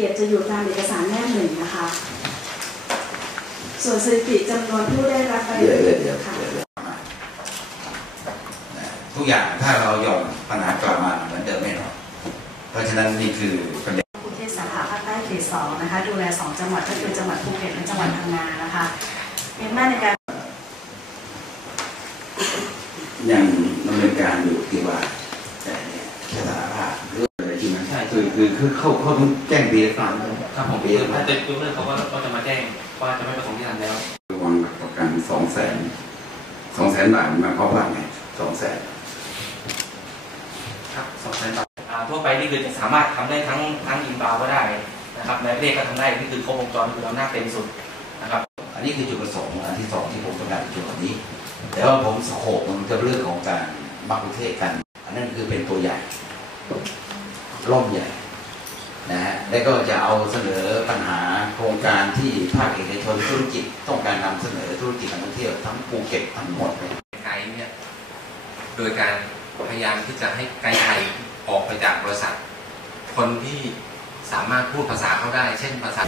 เอียดจะอยู่ตามเอกสารแนบหนึ่งนะคะ ส่วนสถิติจำนวนผู้ได้รับใบเดี๋ยวเดี๋ยวเดี๋ยวค่ะเดี๋ยวทุกอย่างถ้าเรายอมปัญหากลับมาเหมือนเดิมไม่หรอกเพราะฉะนั้นนี่คือประเด็นกรุงเทพสาขาภาคใต้เขตสองนะคะ ดูแลสองจังหวัดก็คือจังหวัดภูเก็ตและจังหวัดพังงานะคะมีอำนาจในการยังดำเนินการอยู่ที่ว่าแต่เนี่ยสถานภาพหรืออะไรที่มันใช่ คือคือคือเขาเขาต้องแจ้งเบียร์ฟังครับผมเบียร์ถ้าจะยกเลิกเขาก็ก็จะมาแจ้งว่าจะไม่ประสงค์ที่ทำแล้ววางหลักประกันสองแสนสองแสนบาทมาเขาว่าไงสองแสนครับสองแสนบาทอ่าทั่วไปนี่คือสามารถทำได้ทั้งทั้งอินบาวก็ได้นะครับในประเทศก็ทำได้นี่คือครบวงจรคืออำนาจเต็มสุดนะครับอันนี้คือจุดประสงค์อันที่สองที่ผมต้องการจุดนี้ แต่ว่าผมสโคปมันจะเรื่องของการมักประเทศกัน อันนั้นคือเป็นตัวใหญ่ร่มใหญ่นะฮะ แล้วก็จะเอาเสนอปัญหาโครงการที่ภาคเอกชนธุรกิจต้องการนำเสนอธุรกิจการท่องเที่ยวทั้งภูเก็ตทั้งหมดเลยไกด์เนี่ยโดยการพยายามที่จะให้ไกด์ไทยออกไปจากบริษัท คนที่สามารถพูดภาษาเขาได้ เช่นภาษา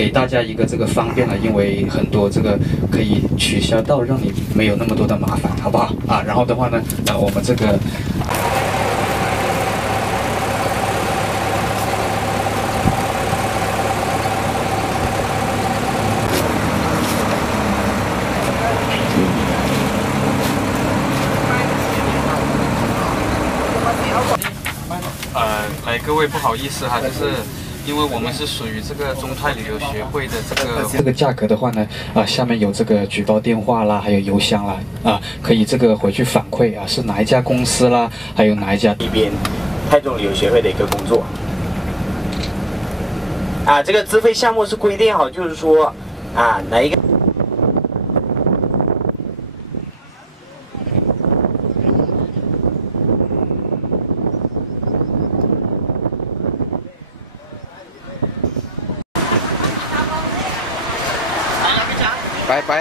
给大家一个这个方便了，因为很多这个可以取消到，让你没有那么多的麻烦，好不好啊？然后的话呢，那我们这个。呃，来各位不好意思哈，就是因为我们是属于这个中泰旅游协会的这个这个价格的话呢，啊，下面有这个举报电话啦，还有邮箱啦，啊，可以这个回去反馈啊，是哪一家公司啦，还有哪一家一边泰中旅游协会的一个工作。啊，这个资费项目是规定好，就是说啊，哪一个。 ไปไป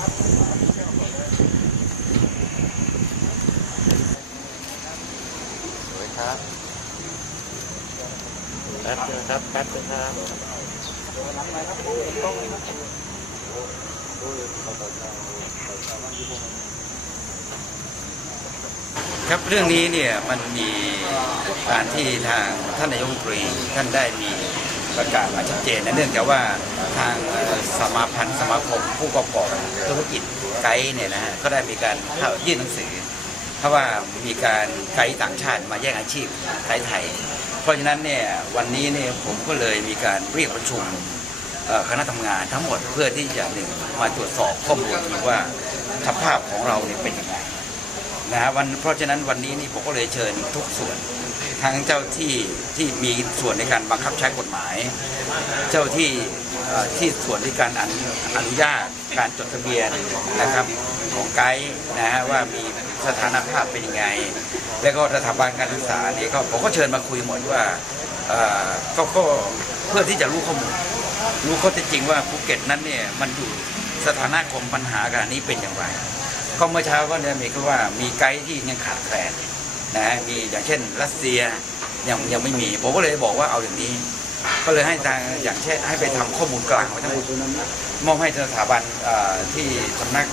ครับ ป๊บนึงครับแป๊บนึงครับครับเรื่องนี้เนี่ยมันมีการที่ทางท่านนายกรัฐมนตรีท่านได้มีประกาศมาชัดเจนนะเนื่องจากว่าทางสมาพันธ์สมาคมผู้ประกอบธุรกิจไกด์เนี่ยนะฮะก็ได้มีการเข้ายื่นหนังสือ เพราะว่ามีการไกด์ต่างชาติมาแย่งอาชีพไกด์ไทย เพราะฉะนั้นเนี่ยวันนี้เนี่ยผมก็เลยมีการเรียกประชุมคณะทำงานทั้งหมดเพื่อที่จะหนึ่งมาตรวจสอบข้อมูลว่าสภาพของเราเนี่ยเป็นยังไงนะฮะวันเพราะฉะนั้นวันนี้นี่ผมก็เลยเชิญทุกส่วนทั้งเจ้าที่ที่มีส่วนในการบังคับใช้กฎหมาย เจ้าที่ ที่ส่วนในการอนุอนญาตการจดทะเบียนนะครับของไกด์นะฮะว่ามีสถานภาพเป็นยังไง แล้วก็สถาบันการศึกษาเนี่ยก็ผมก็เชิญมาคุยหมดว่าเอ่อก็ก็เพื่อที่จะรู้ข้อมูลรู้ข้อเท็จจริงว่าภูเก็ตนั้นเนี่ยมันอยู่สถานะของปัญหาการนี้เป็นอย่างไร ก็เมื่อเช้าก็เนี่ยมีก็ว่ามีไกด์ที่ยังขาดแคลนนะฮะมีอย่างเช่น รัสเซียยังยังไม่มีผมก็เลยบอกว่าเอาอย่างนี้ ก็เลยให้ทางอย่างเช่นให้ไปทำข้อมูลกลางไว้ทั้งหมดมอบให้สถาบันที่สำนัก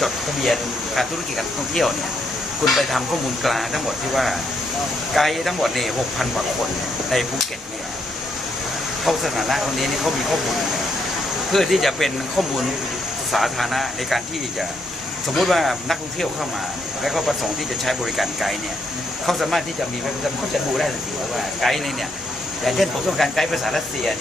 จดทะเบียนการธุรกิจการท่องเที่ยวเนี่ยคุณไปทำข้อมูลกลางทั้งหมดที่ว่าไกด์ทั้งหมดเนี่ยหกพันกว่าคนในภูเก็ตเนี่ยเขาสถานะคนนี้นี่เขามีข้อมูล เพื่อที่จะเป็นข้อมูลสาธารณะในการที่จะสมมุติว่านักท่องเที่ยวเข้ามา แล้วก็ประสงค์ที่จะใช้บริการไกด์เนี่ยเขาสามารถที่จะมีเขาจะดูได้ทันทีว่าไกด์เนี่ย อย่างเช่นผมต้องการไกด์ภาษารัสเซียเนี่ย